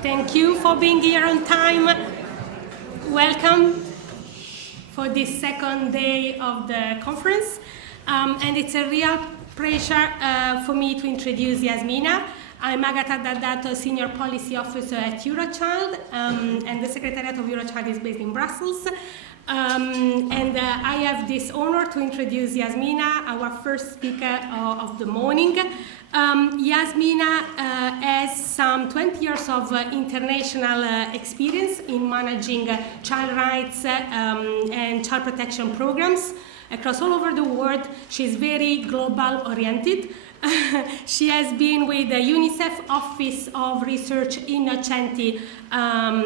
Thank you for being here on time. Welcome for this second day of the conference. And it's a real pleasure for me to introduce Jasmina. I'm Agata Daddato, Senior Policy Officer at Eurochild, and the Secretariat of Eurochild is based in Brussels. I have this honor to introduce Jasmina, our first speaker of the morning. Jasmina has some 20 years of international experience in managing child rights and child protection programs across all over the world. She's very global oriented. She has been with the UNICEF Office of Research Innocenti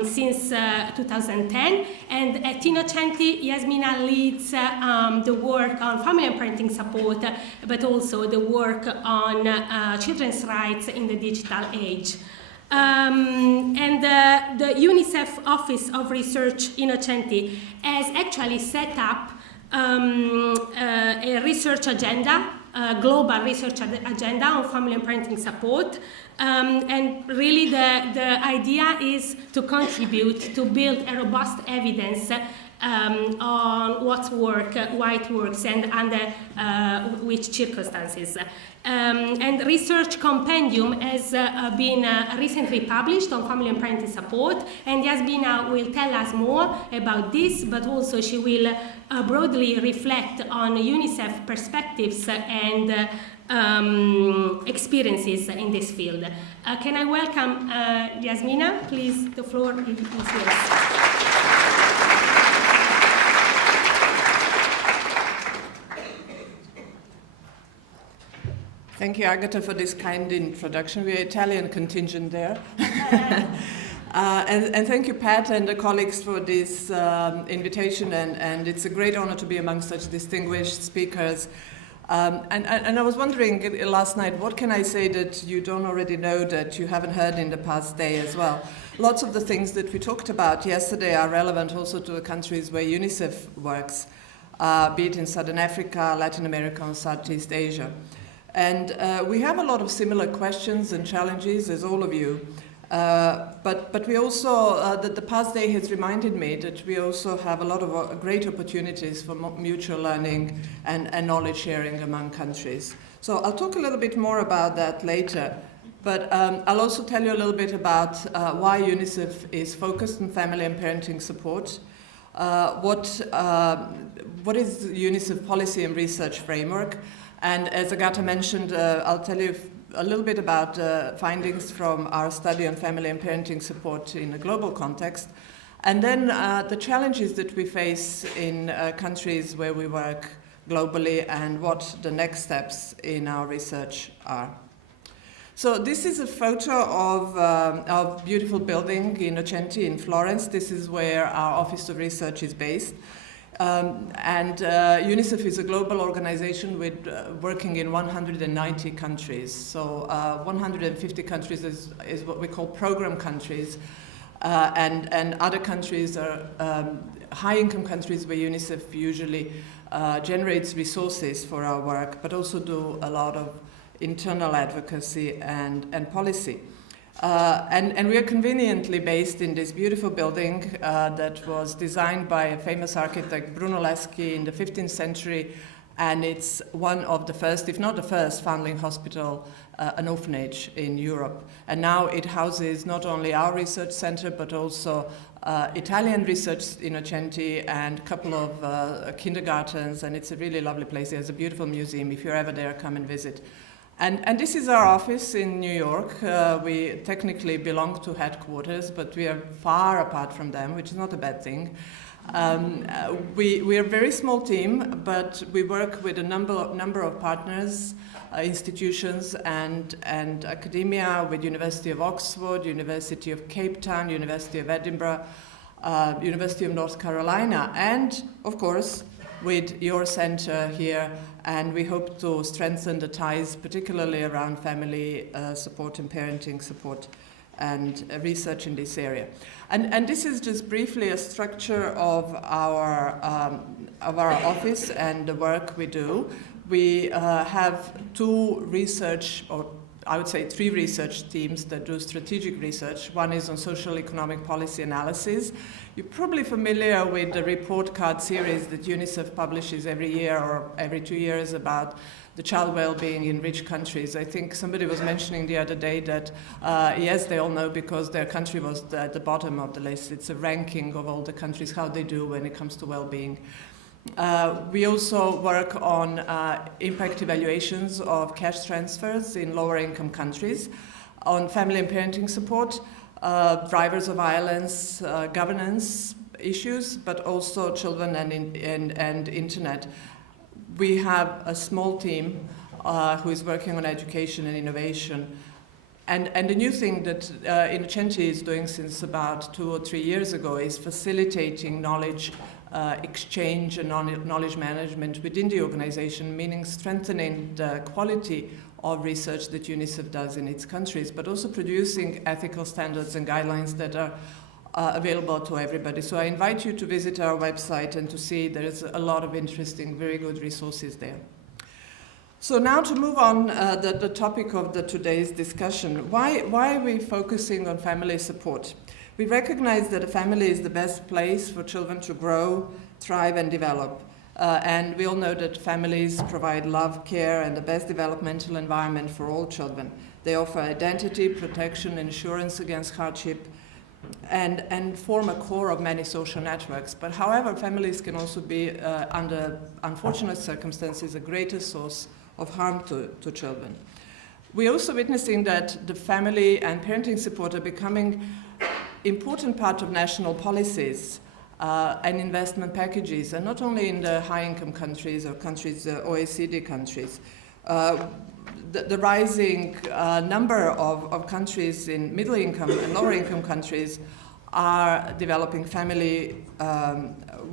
since 2010, and at Innocenti, Jasmina leads the work on family and parenting support, but also the work on children's rights in the digital age. The UNICEF Office of Research Innocenti has actually set up a research agenda, a global research agenda on family and parenting support. And really the idea is to contribute to build a robust evidence on what works, why it works, and under which circumstances. And research compendium has been recently published on family and parenting support, and Jasmina will tell us more about this, but also she will broadly reflect on UNICEF perspectives and experiences in this field. Can I welcome Jasmina? Please, the floor is yours. Thank you, Agata, for this kind introduction. We're Italian contingent there. And thank you, Pat, and the colleagues for this invitation. And it's a great honor to be among such distinguished speakers. And I was wondering last night, what can I say that you don't already know that you haven't heard in the past day as well? Lots of the things that we talked about yesterday are relevant also to the countries where UNICEF works, be it in Southern Africa, Latin America, and Southeast Asia. And we have a lot of similar questions and challenges as all of you. But we also, the past day has reminded me that we also have a lot of great opportunities for mutual learning and knowledge sharing among countries. So I'll talk a little bit more about that later. But I'll also tell you a little bit about why UNICEF is focused on family and parenting support, what is UNICEF policy and research framework. And as Agata mentioned, I'll tell you a little bit about findings from our study on family and parenting support in a global context. And then the challenges that we face in countries where we work globally and what the next steps in our research are. So this is a photo of our beautiful building in Innocenti in Florence. This is where our Office of Research is based. UNICEF is a global organization with working in 190 countries. So 150 countries is what we call program countries, and other countries are high-income countries where UNICEF usually generates resources for our work, but also do a lot of internal advocacy and policy. And we are conveniently based in this beautiful building that was designed by a famous architect, Brunelleschi, in the 15th century, and it's one of the first, if not the first, foundling hospital, an orphanage in Europe. And now it houses not only our research center, but also Italian research in Innocenti and a couple of kindergartens, and it's a really lovely place. There's a beautiful museum. If you're ever there, come and visit. And this is our office in New York. We technically belong to headquarters, but we are far apart from them, which is not a bad thing. We are a very small team, but we work with a number of partners, institutions and academia, with University of Oxford, University of Cape Town, University of Edinburgh, University of North Carolina, and of course with your center here, and we hope to strengthen the ties, particularly around family support and parenting support and research in this area. And this is just briefly a structure of our office and the work we do. We have two research or I would say, 3 research teams that do strategic research. One is on social economic policy analysis. You're probably familiar with the report card series that UNICEF publishes every year or every 2 years about the child well-being in rich countries. I think somebody was mentioning the other day that, yes, they all know because their country was at the bottom of the list. It's a ranking of all the countries, how they do when it comes to well-being. We also work on impact evaluations of cash transfers in lower income countries, on family and parenting support, drivers of violence, governance issues, but also children and internet. We have a small team who is working on education and innovation. And the new thing that Innocenti is doing since about 2 or 3 years ago is facilitating knowledge exchange and knowledge management within the organization, meaning strengthening the quality of research that UNICEF does in its countries, but also producing ethical standards and guidelines that are available to everybody. So I invite you to visit our website and to see there is a lot of interesting, very good resources there. So now to move on, the topic of today's discussion. Why are we focusing on family support? We recognize that a family is the best place for children to grow, thrive, and develop. And we all know that families provide love, care, and the best developmental environment for all children. They offer identity, protection, insurance against hardship, and form a core of many social networks. But however, families can also be, under unfortunate circumstances, a greater source of harm to children. We're also witnessing that the family and parenting support are becoming important part of national policies and investment packages, and not only in the high-income countries or countries, OECD countries. The rising number of countries in middle-income and lower-income countries are developing family,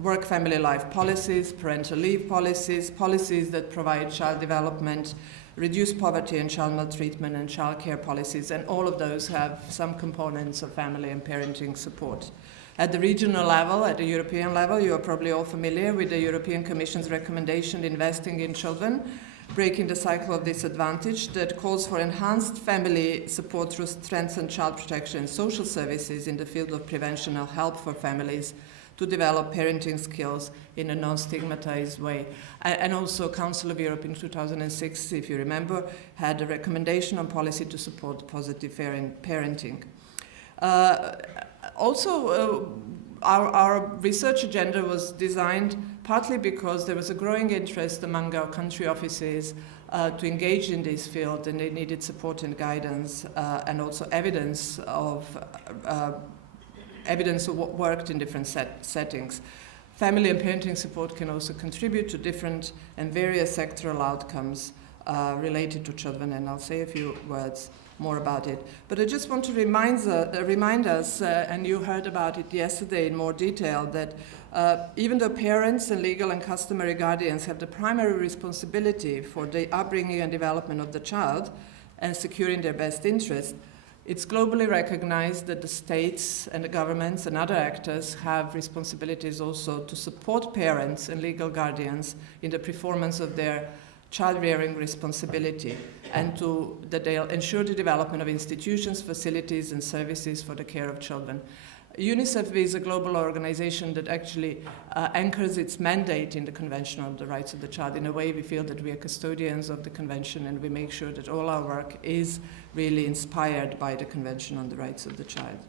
work-family life policies, parental leave policies, policies that provide child development, reduce poverty and child maltreatment, and child care policies, and all of those have some components of family and parenting support. At the regional level, at the European level, you are probably all familiar with the European Commission's recommendation Investing in Children, Breaking the Cycle of Disadvantage, that calls for enhanced family support through strengthened child protection and social services in the field of prevention and help for families to develop parenting skills in a non-stigmatized way. And also Council of Europe in 2006, if you remember, had a recommendation on policy to support positive parenting. Our research agenda was designed partly because there was a growing interest among our country offices to engage in this field, and they needed support and guidance, and also evidence of what worked in different settings. Family and parenting support can also contribute to different and various sectoral outcomes related to children, and I'll say a few words more about it. But I just want to remind us, and you heard about it yesterday in more detail, that even though parents and legal and customary guardians have the primary responsibility for the upbringing and development of the child and securing their best interest, it's globally recognized that the states and the governments and other actors have responsibilities also to support parents and legal guardians in the performance of their child-rearing responsibility, and that they'll ensure the development of institutions, facilities, and services for the care of children. UNICEF is a global organization that actually anchors its mandate in the Convention on the Rights of the Child. In a way, we feel that we are custodians of the Convention, and we make sure that all our work is really inspired by the Convention on the Rights of the Child.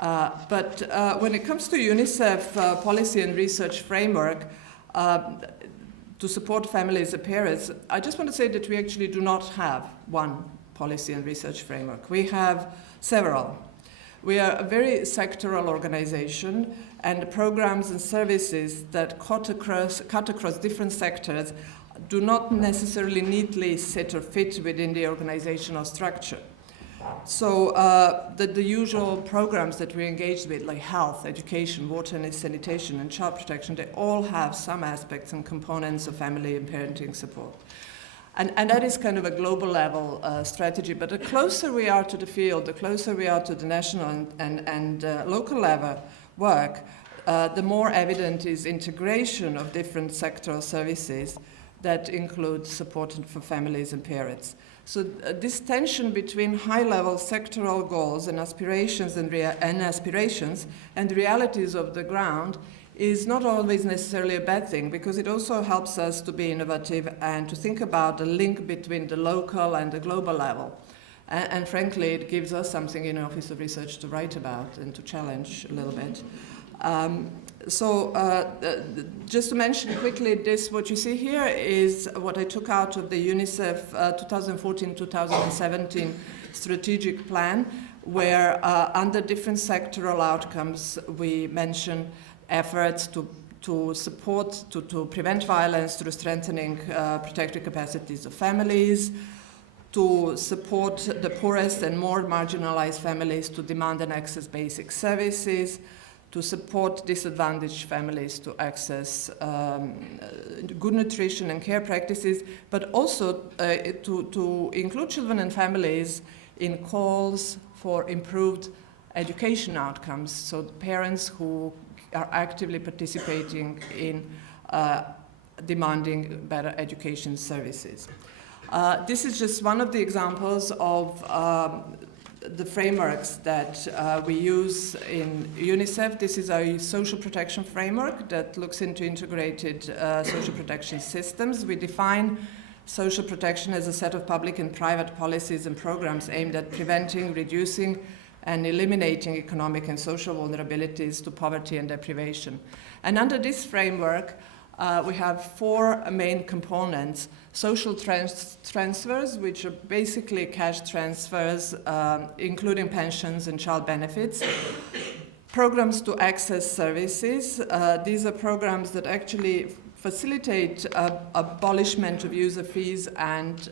But when it comes to UNICEF policy and research framework, to support families and parents, I just want to say that we actually do not have one policy and research framework. We have several. We are a very sectoral organization, and the programs and services that cut across different sectors do not necessarily neatly sit or fit within the organizational structure. So the usual programs that we're engaged with, like health, education, water and sanitation, and child protection, they all have some aspects and components of family and parenting support. And that is kind of a global level strategy. But the closer we are to the field, the closer we are to the national and local level work, the more evident is integration of different sectoral services that include support for families and parents. So this tension between high-level sectoral goals and aspirations and the realities of the ground is not always necessarily a bad thing, because it also helps us to be innovative and to think about the link between the local and the global level. And frankly, it gives us something in the Office of Research to write about and to challenge a little bit. Just to mention quickly, what you see here is what I took out of the UNICEF 2014-2017 strategic plan, where under different sectoral outcomes, we mention efforts to support, to prevent violence through strengthening protective capacities of families, to support the poorest and more marginalized families to demand and access basic services, to support disadvantaged families to access good nutrition and care practices, but also to include children and families in calls for improved education outcomes, so parents who are actively participating in demanding better education services. This is just one of the examples of the frameworks that we use in UNICEF. This is a social protection framework that looks into integrated social protection systems. We define social protection as a set of public and private policies and programs aimed at preventing, reducing, and eliminating economic and social vulnerabilities to poverty and deprivation. And under this framework, we have four main components: social transfers, which are basically cash transfers, including pensions and child benefits; programs to access services. These are programs that actually facilitate abolishment of user fees and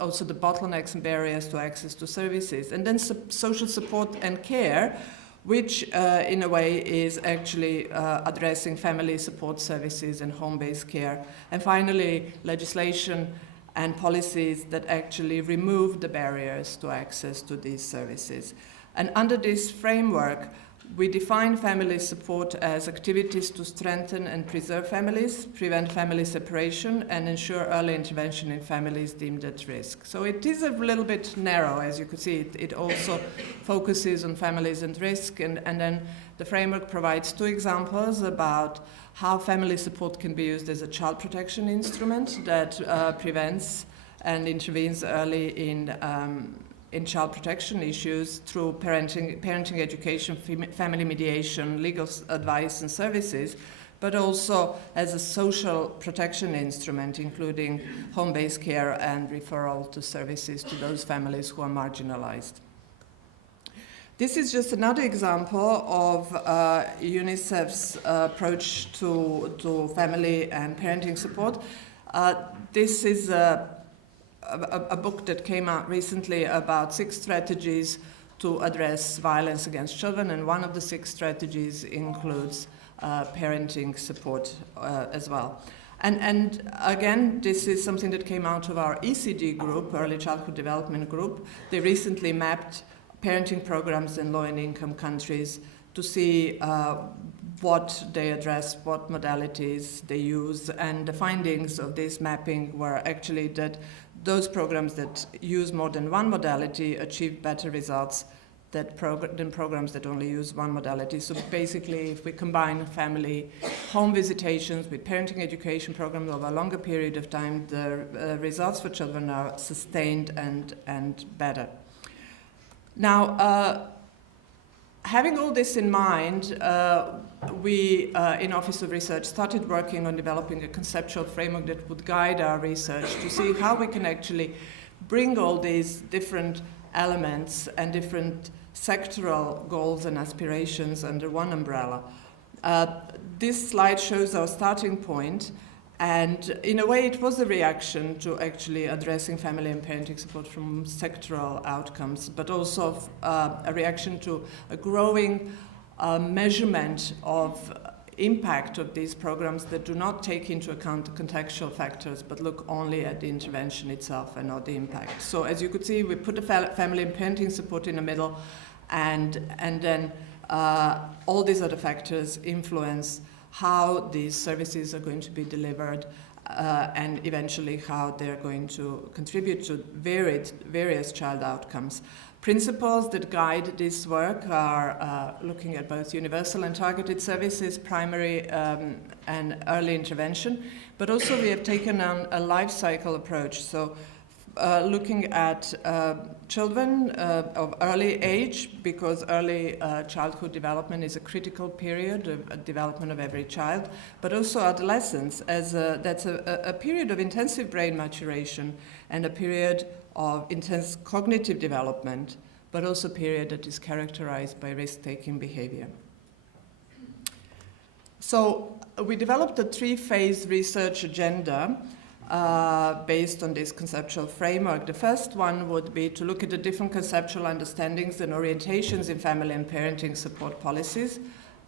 also the bottlenecks and barriers to access to services. And then social support and care, which in a way is actually addressing family support services and home-based care. And finally, legislation and policies that actually remove the barriers to access to these services. And under this framework, we define family support as activities to strengthen and preserve families, prevent family separation, and ensure early intervention in families deemed at risk. So it is a little bit narrow, as you could see. It also focuses on families at risk, and then the framework provides two examples about how family support can be used as a child protection instrument that prevents and intervenes early in child protection issues through parenting education, family mediation, legal advice and services, but also as a social protection instrument, including home-based care and referral to services to those families who are marginalized. This is just another example of UNICEF's approach to family and parenting support. This is a book that came out recently about 6 strategies to address violence against children, and one of the 6 strategies includes parenting support as well. And again, this is something that came out of our ECD group, Early Childhood Development Group. They recently mapped parenting programs in low and income countries to see what they address, what modalities they use, and the findings of this mapping were actually that those programs that use more than one modality achieve better results than programs that only use one modality. So basically, if we combine family home visitations with parenting education programs over a longer period of time, the results for children are sustained and better. Now, having all this in mind, we in Office of Research started working on developing a conceptual framework that would guide our research to see how we can actually bring all these different elements and different sectoral goals and aspirations under one umbrella. This slide shows our starting point, and in a way it was a reaction to actually addressing family and parenting support from sectoral outcomes, but also a reaction to a growing measurement of impact of these programs that do not take into account the contextual factors but look only at the intervention itself and not the impact. So as you could see, we put the family and parenting support in the middle, and then all these other factors influence how these services are going to be delivered and eventually how they're going to contribute to various child outcomes. Principles that guide this work are looking at both universal and targeted services, primary and early intervention, but also we have taken on a life cycle approach. So looking at children of early age, because early childhood development is a critical period of development of every child, but also adolescence, as that's a period of intensive brain maturation and a period of intense cognitive development, but also a period that is characterized by risk-taking behavior. So we developed a three-phase research agenda based on this conceptual framework. The first one would be to look at the different conceptual understandings and orientations in family and parenting support policies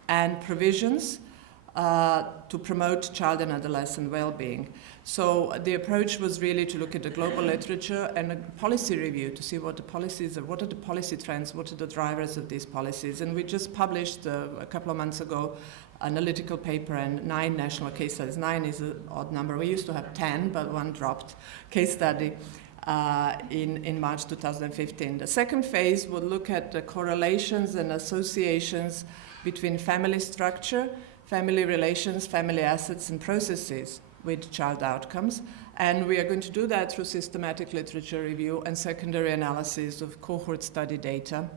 and provisions to promote child and adolescent well-being. So the approach was really to look at the global literature and a policy review to see what the policies are, what are the policy trends, what are the drivers of these policies. And we just published a couple of months ago analytical paper and 9 national case studies. 9 is an odd number. We used to have 10, but one dropped case study in March 2015. The second phase would look at the correlations and associations between family structure, family relations, family assets, and processes with child outcomes. And we are going to do that through systematic literature review and secondary analysis of cohort study data.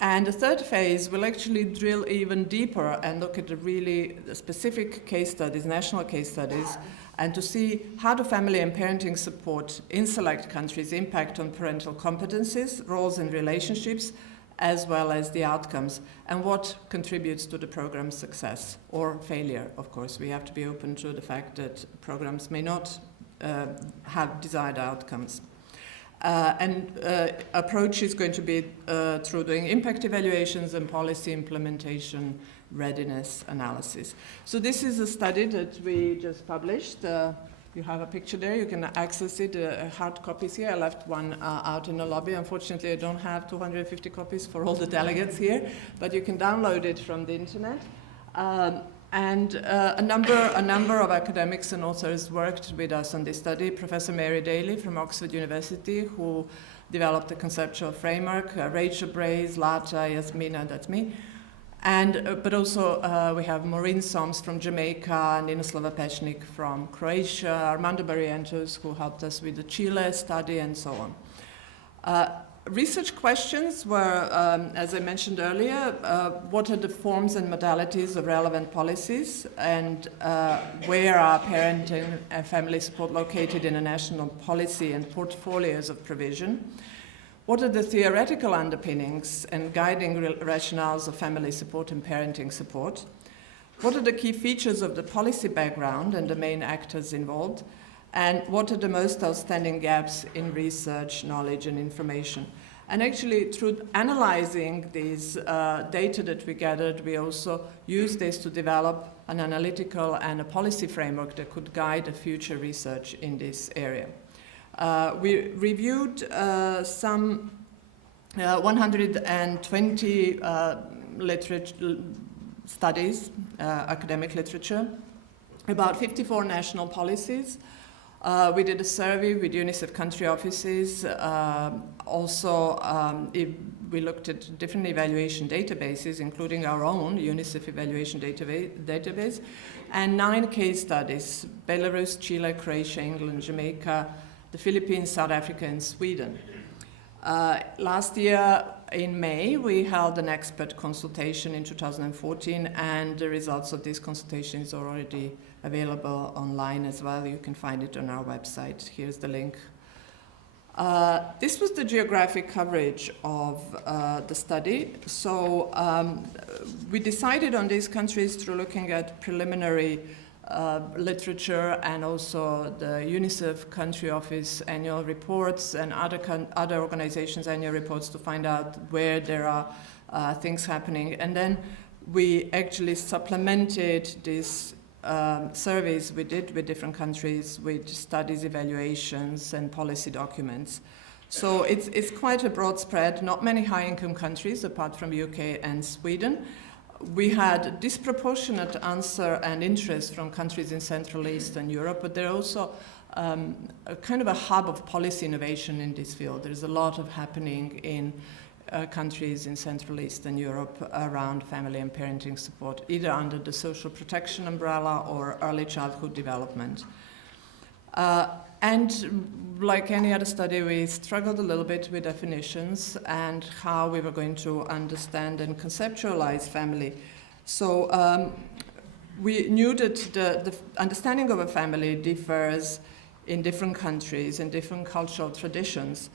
And the third phase will actually drill even deeper and look at the really specific case studies, national case studies, and to see how do family and parenting support in select countries impact on parental competencies, roles and relationships, as well as the outcomes, and what contributes to the program's success or failure. Of course, we have to be open to the fact that programs may not have desired outcomes. Approach is going to be through doing impact evaluations and policy implementation readiness analysis. So this is a study that we just published. You have a picture there, you can access it, hard copies here. I left one out in the lobby. Unfortunately, I don't have 250 copies for all the delegates here, but you can download it from the internet. A number of academics and authors worked with us on this study. Professor Mary Daly from Oxford University, who developed a conceptual framework, Rachel Braze, Lata, Jasmina, that's me. But also we have Maureen Soms from Jamaica, Ninoslava Pečnik from Croatia, Armando Barrientos, who helped us with the Chile study, and so on. Research questions were, as I mentioned earlier, what are the forms and modalities of relevant policies, and where are parenting and family support located in a national policy and portfolios of provision? What are the theoretical underpinnings and guiding rationales of family support and parenting support? What are the key features of the policy background and the main actors involved? And what are the most outstanding gaps in research, knowledge, and information? And actually, through analyzing these data that we gathered, we also used this to develop an analytical and a policy framework that could guide the future research in this area. We reviewed some 120 studies, academic literature, about 54 national policies. We did a survey with UNICEF country offices. We looked at different evaluation databases, including our own UNICEF evaluation database, and 9 case studies: Belarus, Chile, Croatia, England, Jamaica, the Philippines, South Africa, and Sweden. Last year, in May, we held an expert consultation in 2014, and the results of this consultation is already available online as well. You can find it on our website. Here's the link. This was the geographic coverage of the study. So we decided on these countries through looking at preliminary literature and also the UNICEF country office annual reports and other organizations' annual reports to find out where there are things happening. And then we actually supplemented these surveys we did with different countries with studies, evaluations, and policy documents. So it's quite a broad spread, not many high-income countries apart from UK and Sweden. we had disproportionate answer and interest from countries in Central Eastern Europe, but they're also a kind of a hub of policy innovation in this field. There's a lot of happening in countries in Central Eastern Europe around family and parenting support, either under the social protection umbrella or early childhood development. And like any other study, we struggled a little bit with definitions and how we were going to understand and conceptualize family. So we knew that the understanding of a family differs in different countries and different cultural traditions.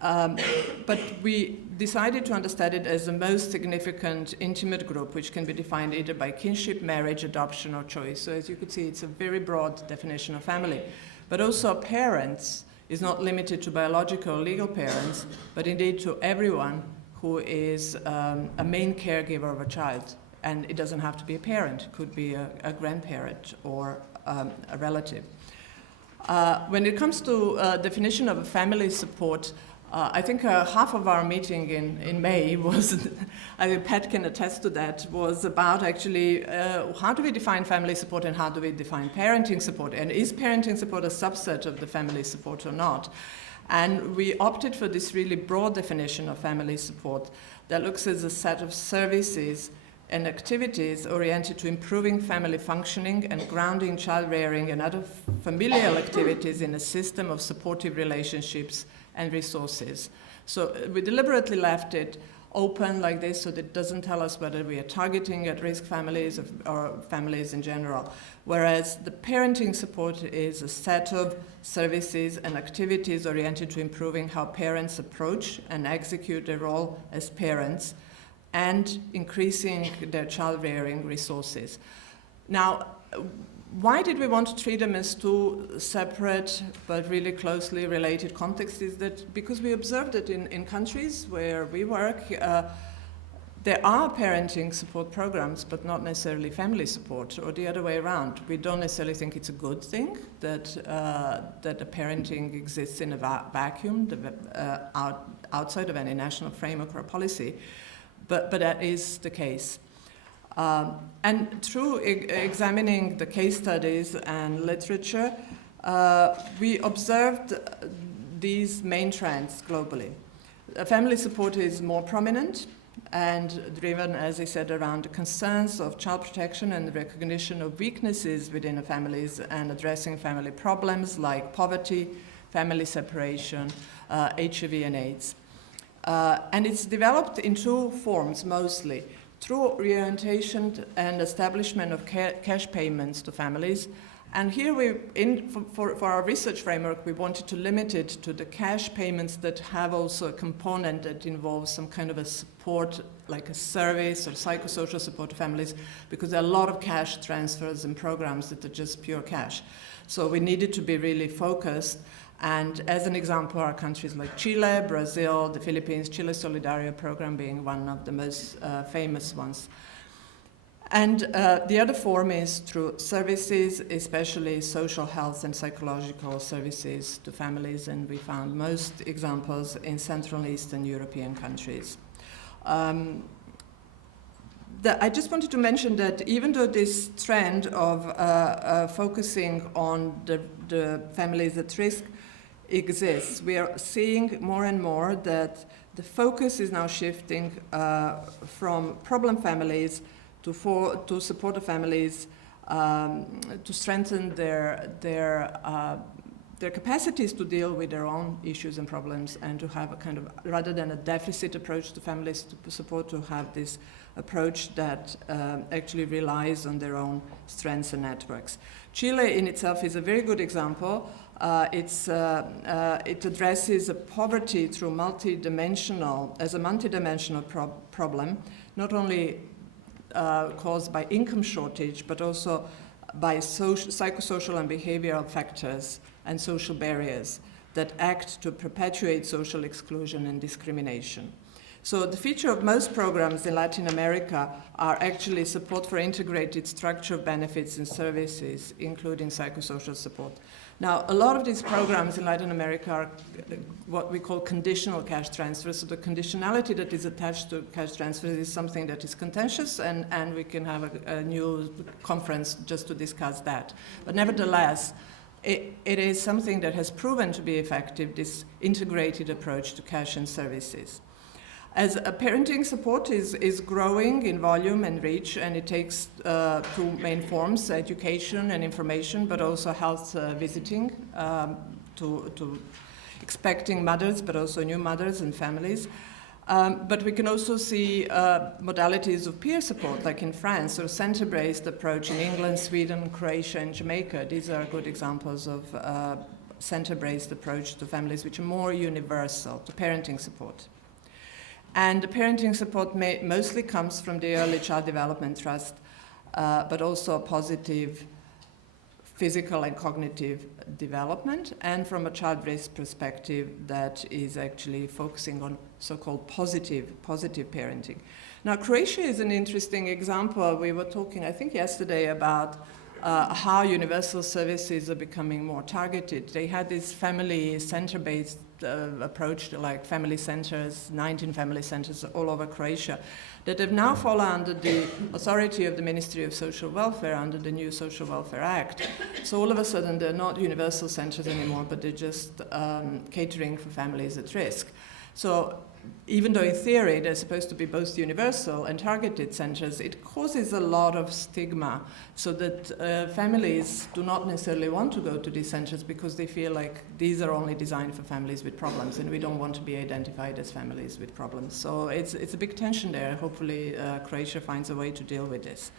But we decided to understand it as the most significant intimate group, which can be defined either by kinship, marriage, adoption, or choice. So as you can see, it's a very broad definition of family. But also parents is not limited to biological or legal parents, but indeed to everyone who is a main caregiver of a child. And it doesn't have to be a parent, it could be a grandparent or a relative. When it comes to definition of a family support, I think half of our meeting in May was, I think Pat can attest to that, was about actually how do we define family support and how do we define parenting support? And is parenting support a subset of the family support or not? And we opted for this really broad definition of family support that looks at a set of services and activities oriented to improving family functioning and grounding child rearing and other familial activities in a system of supportive relationships and resources. So we deliberately left it open like this so that it doesn't tell us whether we are targeting at-risk families or families in general. Whereas the parenting support is a set of services and activities oriented to improving how parents approach and execute their role as parents and increasing their child rearing resources. Now, why did we want to treat them as two separate but really closely related contexts? Is that because we observed that in countries where we work, there are parenting support programs, but not necessarily family support, or the other way around. We don't necessarily think it's a good thing that the parenting exists in a vacuum, outside of any national framework or policy, but that is the case. And through examining the case studies and literature, we observed these main trends globally. Family support is more prominent and driven, as I said, around the concerns of child protection and the recognition of weaknesses within the families and addressing family problems like poverty, family separation, HIV and AIDS. And it's developed in two forms mostly. Through reorientation and establishment of cash payments to families. And here for our research framework, we wanted to limit it to the cash payments that have also a component that involves some kind of a support, like a service or psychosocial support to families, because there are a lot of cash transfers and programs that are just pure cash. So we needed to be really focused. And as an example, are countries like Chile, Brazil, the Philippines, Chile Solidario program being one of the most famous ones. And the other form is through services, especially social health and psychological services to families, and we found most examples in Central and Eastern European countries. I just wanted to mention that even though this trend of focusing on the families at risk exists, we are seeing more and more that the focus is now shifting from problem families to support the families, to strengthen their capacities to deal with their own issues and problems, and to have a kind of, rather than a deficit approach to families to support, to have this approach that actually relies on their own strengths and networks. Chile in itself is a very good example. It addresses poverty through as a multidimensional problem, not only caused by income shortage, but also by psychosocial and behavioral factors and social barriers that act to perpetuate social exclusion and discrimination. So the feature of most programs in Latin America are actually support for integrated structure of benefits and services, including psychosocial support. Now, a lot of these programs in Latin America are what we call conditional cash transfers. So the conditionality that is attached to cash transfers is something that is contentious, and we can have a new conference just to discuss that. But nevertheless, it is something that has proven to be effective, this integrated approach to cash and services. As parenting support is growing in volume and reach, and it takes two main forms, education and information, but also health visiting to expecting mothers, but also new mothers and families. But we can also see modalities of peer support, like in France, or center-based approach in England, Sweden, Croatia, and Jamaica. These are good examples of center-based approach to families which are more universal to parenting support. And the parenting support mostly comes from the Early Child Development Trust, but also a positive physical and cognitive development, and from a child risk perspective that is actually focusing on so-called positive parenting. Now, Croatia is an interesting example. We were talking, I think, yesterday about how universal services are becoming more targeted. They had this family center-based approach to like family centers, 19 family centers all over Croatia, that have now fallen under the authority of the Ministry of Social Welfare under the new Social Welfare Act. So all of a sudden they're not universal centers anymore, but they're just catering for families at risk. So even though in theory they're supposed to be both universal and targeted centers, it causes a lot of stigma, so that families do not necessarily want to go to these centers because they feel like these are only designed for families with problems, and we don't want to be identified as families with problems. So it's a big tension there. Hopefully Croatia finds a way to deal with this.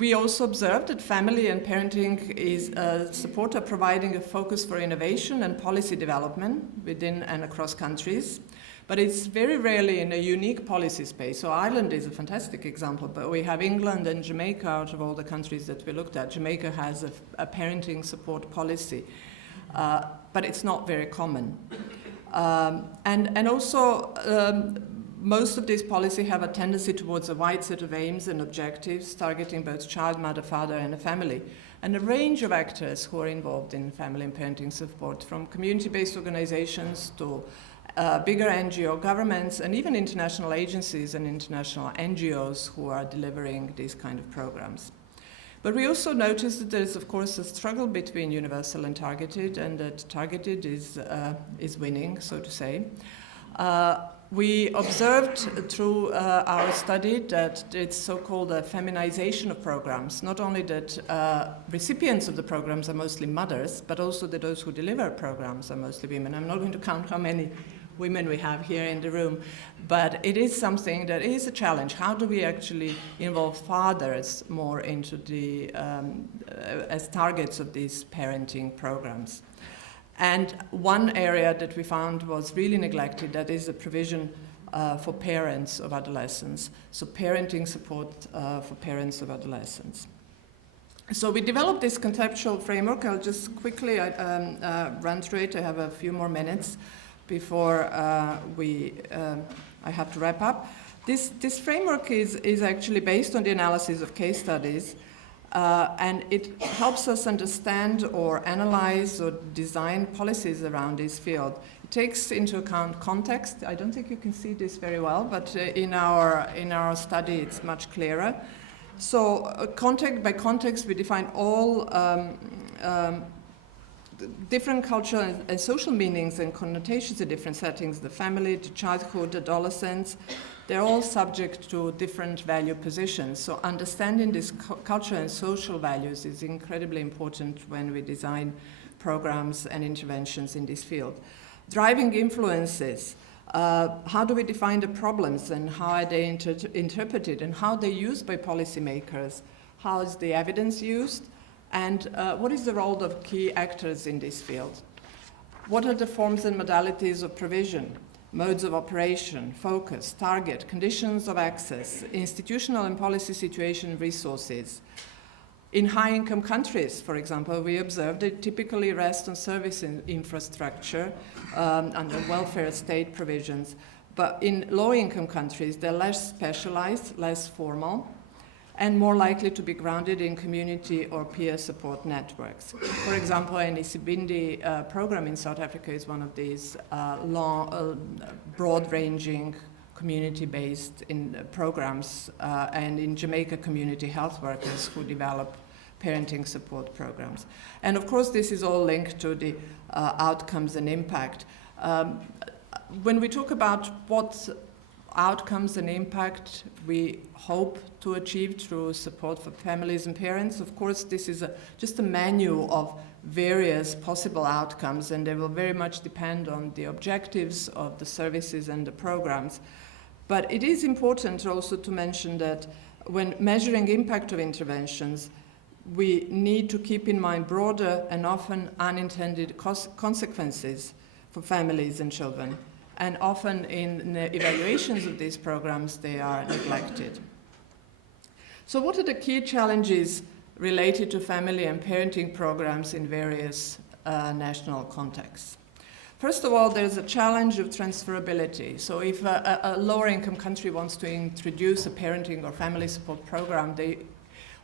We also observed that family and parenting is support are providing a focus for innovation and policy development within and across countries, but it's very rarely in a unique policy space. So Ireland is a fantastic example, but we have England and Jamaica out of all the countries that we looked at. Jamaica has a parenting support policy, but it's not very common. And also, most of these policies have a tendency towards a wide set of aims and objectives, targeting both child, mother, father, and a family, and a range of actors who are involved in family and parenting support, from community-based organizations to bigger NGO governments, and even international agencies and international NGOs who are delivering these kind of programs. But we also noticed that there is, of course, a struggle between universal and targeted, and that targeted is winning, so to say. We observed through our study that it's so-called a feminization of programs, not only that recipients of the programs are mostly mothers, but also that those who deliver programs are mostly women. I'm not going to count how many women we have here in the room, but it is something that is a challenge. How do we actually involve fathers more into the, as targets of these parenting programs? And one area that we found was really neglected, that is the provision for parents of adolescents, so parenting support for parents of adolescents. So we developed this conceptual framework. I'll just quickly run through it. I have a few more minutes before I have to wrap up. This framework is actually based on the analysis of case studies, and it helps us understand or analyze or design policies around this field. It takes into account context. I don't think you can see this very well, but in our study it's much clearer. So by context, we define all different cultural and social meanings and connotations in different settings, the family, the childhood, adolescence. They're all subject to different value positions. So understanding these cultural and social values is incredibly important when we design programs and interventions in this field. Driving influences. How do we define the problems, and how are they interpreted, and how they're used by policymakers? How is the evidence used? And what is the role of key actors in this field? What are the forms and modalities of provision? Modes of operation, focus, target, conditions of access, institutional and policy situation, resources. In high-income countries, for example, we observed they typically rest on service infrastructure under welfare state provisions. But in low-income countries, they're less specialized, less formal, and more likely to be grounded in community or peer support networks. For example, an Isibindi program in South Africa is one of these broad-ranging community-based programs, and in Jamaica, community health workers who develop parenting support programs. And of course, this is all linked to the outcomes and impact. When we talk about what outcomes and impact we hope to achieve through support for families and parents, of course, this is just a menu of various possible outcomes, and they will very much depend on the objectives of the services and the programs. But it is important also to mention that when measuring impact of interventions, we need to keep in mind broader and often unintended consequences for families and children. And often in the evaluations of these programs, they are neglected. So what are the key challenges related to family and parenting programs in various national contexts? First of all, there's a challenge of transferability. So if a lower income country wants to introduce a parenting or family support program, they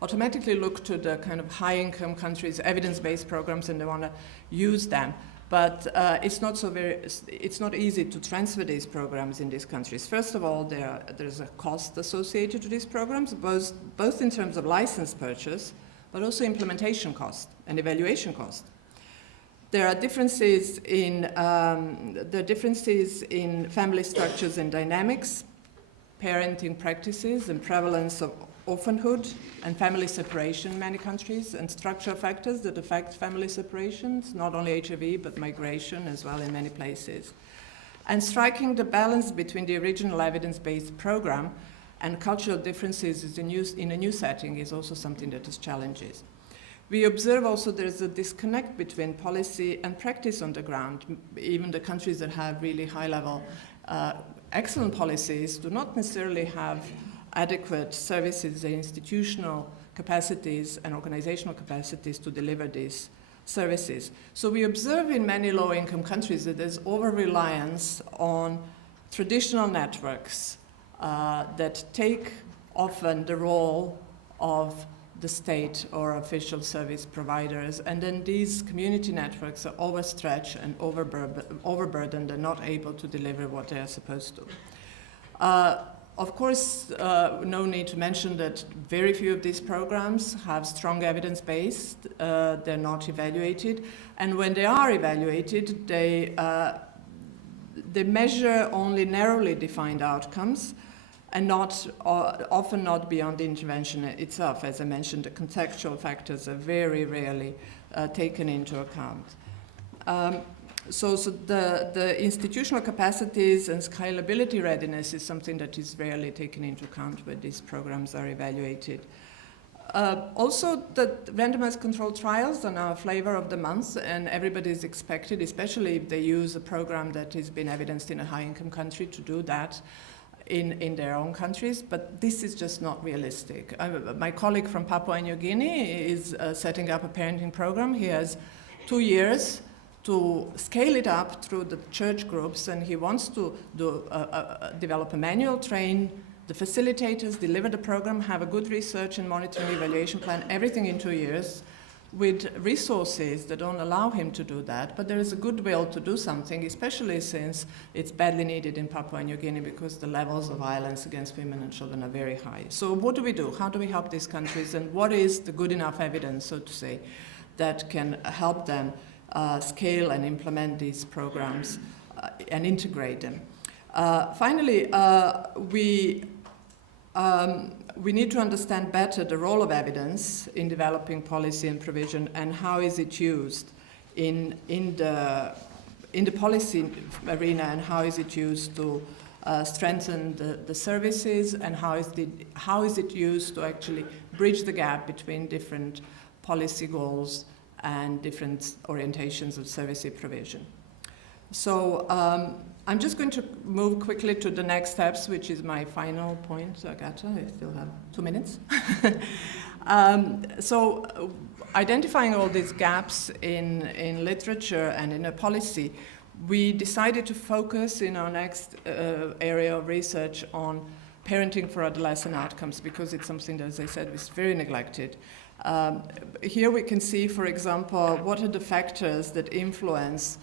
automatically look to the kind of high income countries' evidence-based programs, and they want to use them. But it's not easy to transfer these programs in these countries. First of all, there's a cost associated to these programs, both in terms of license purchase, but also implementation cost and evaluation cost. There are differences in family structures and dynamics, parenting practices, and prevalence of orphanhood and family separation in many countries, and structural factors that affect family separations, not only HIV, but migration as well in many places. And striking the balance between the original evidence-based program and cultural differences in a new setting is also something that is challenges. We observe also there's a disconnect between policy and practice on the ground. Even the countries that have really high-level, excellent policies do not necessarily have adequate services and institutional capacities and organizational capacities to deliver these services. So we observe in many low-income countries that there's over-reliance on traditional networks that take often the role of the state or official service providers, and then these community networks are overstretched and overburdened and not able to deliver what they are supposed to. Of course, no need to mention that very few of these programs have strong evidence-based, they're not evaluated, and when they are evaluated, they measure only narrowly defined outcomes, and often not beyond the intervention itself. As I mentioned, the contextual factors are very rarely taken into account. So the institutional capacities and scalability readiness is something that is rarely taken into account when these programs are evaluated. Also, the randomized controlled trials are now a flavor of the month, and everybody is expected, especially if they use a program that has been evidenced in a high-income country, to do that in their own countries, but this is just not realistic. My colleague from Papua New Guinea is setting up a parenting program. He has 2 years to scale it up through the church groups, and he wants to develop a manual, train the facilitators, deliver the program, have a good research and monitoring evaluation plan, everything in 2 years, with resources that don't allow him to do that. But there is a goodwill to do something, especially since it's badly needed in Papua New Guinea because the levels of violence against women and children are very high. So what do we do? How do we help these countries? And what is the good enough evidence, so to say, that can help them scale and implement these programs and integrate them? Finally, we need to understand better the role of evidence in developing policy and provision, and how is it used in the policy arena, and how is it used to strengthen the services, and how is it used to actually bridge the gap between different policy goals and different orientations of service provision. So I'm just going to move quickly to the next steps, which is my final point, Agatha. I still have 2 minutes. So identifying all these gaps in literature and in a policy, we decided to focus in our next area of research on parenting for adolescent outcomes, because it's something that, as I said, is very neglected. Here we can see, for example, what are the factors that influence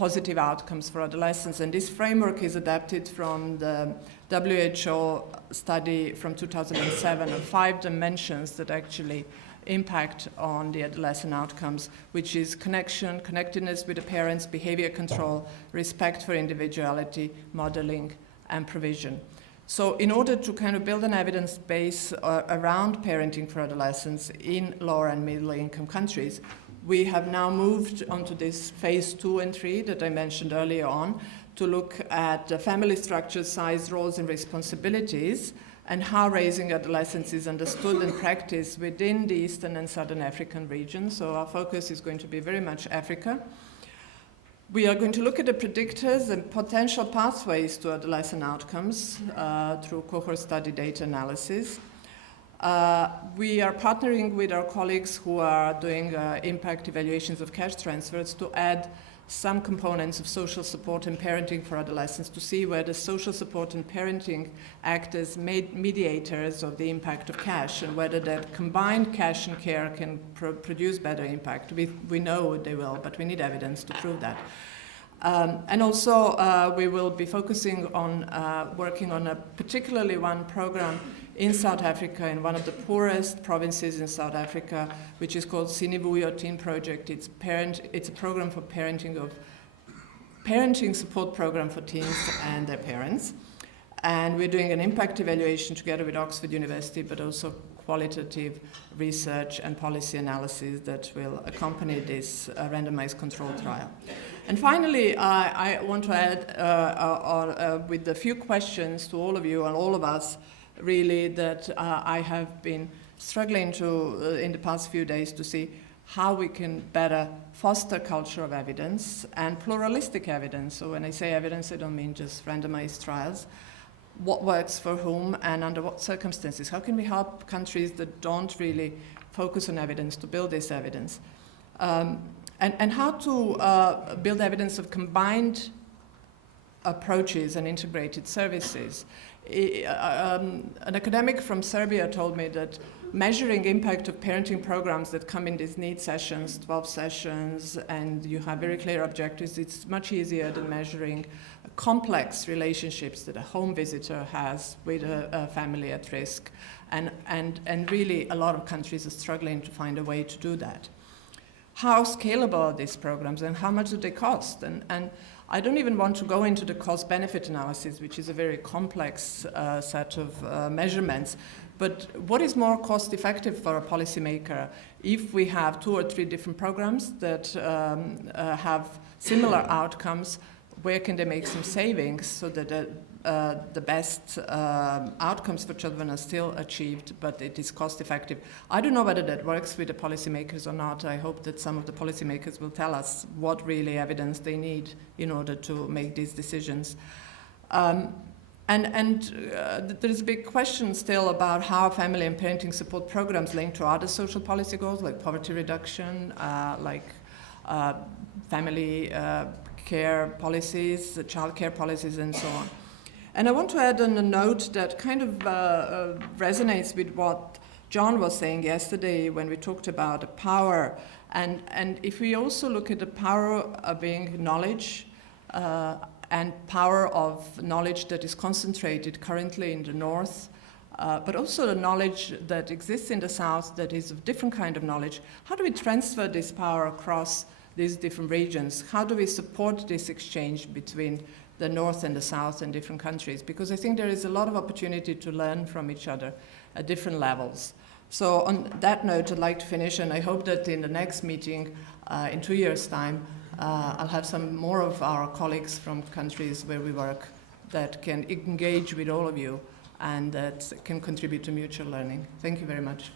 positive outcomes for adolescents. And this framework is adapted from the WHO study from 2007 of 5 dimensions that actually impact on the adolescent outcomes, which is connection, connectedness with the parents, behavior control, respect for individuality, modeling, and provision. So in order to kind of build an evidence base around parenting for adolescents in lower and middle income countries, we have now moved onto this phase 2 and 3 that I mentioned earlier on to look at the family structure, size, roles, and responsibilities, and how raising adolescents is understood and practiced within the Eastern and Southern African region. So our focus is going to be very much Africa. We are going to look at the predictors and potential pathways to adolescent outcomes through cohort study data analysis. We are partnering with our colleagues who are doing impact evaluations of cash transfers to add some components of social support and parenting for adolescents to see where the social support and parenting act as mediators of the impact of cash, and whether that combined cash and care can produce better impact. We know they will, but we need evidence to prove that. And also we will be focusing on working on a particularly one program in South Africa, in one of the poorest provinces in South Africa, which is called Sinivuyo Teen Project. It's a program for parenting support program for teens and their parents. And we're doing an impact evaluation together with Oxford University, but also qualitative research and policy analysis that will accompany this randomized control trial. And finally, I want to add with a few questions to all of you and all of us, really, that I have been struggling to, in the past few days, to see how we can better foster culture of evidence and pluralistic evidence. So when I say evidence, I don't mean just randomized trials. What works for whom and under what circumstances? How can we help countries that don't really focus on evidence to build this evidence? And how to build evidence of combined approaches and integrated services. An academic from Serbia told me that measuring impact of parenting programs that come in these need sessions, 12 sessions, and you have very clear objectives, it's much easier than measuring complex relationships that a home visitor has with a family at risk. And really, a lot of countries are struggling to find a way to do that. How scalable are these programs, and how much do they cost? And I don't even want to go into the cost-benefit analysis, which is a very complex set of measurements. But what is more cost-effective for a policymaker if we have 2 or 3 different programs that have similar outcomes? Where can they make some savings so that the best outcomes for children are still achieved, but it is cost-effective? I don't know whether that works with the policymakers or not. I hope that some of the policymakers will tell us what really evidence they need in order to make these decisions. There's a big question still about how family and parenting support programs link to other social policy goals, like poverty reduction, family care policies, child care policies, and so on. And I want to add on a note that kind of resonates with what John was saying yesterday when we talked about the power. And if we also look at the power of being knowledge, and power of knowledge that is concentrated currently in the north, but also the knowledge that exists in the south that is a different kind of knowledge. How do we transfer this power across these different regions? How do we support this exchange between the north and the south in different countries? Because I think there is a lot of opportunity to learn from each other at different levels. So on that note, I'd like to finish, and I hope that in the next meeting in 2 years' time, I'll have some more of our colleagues from countries where we work that can engage with all of you and that can contribute to mutual learning. Thank you very much.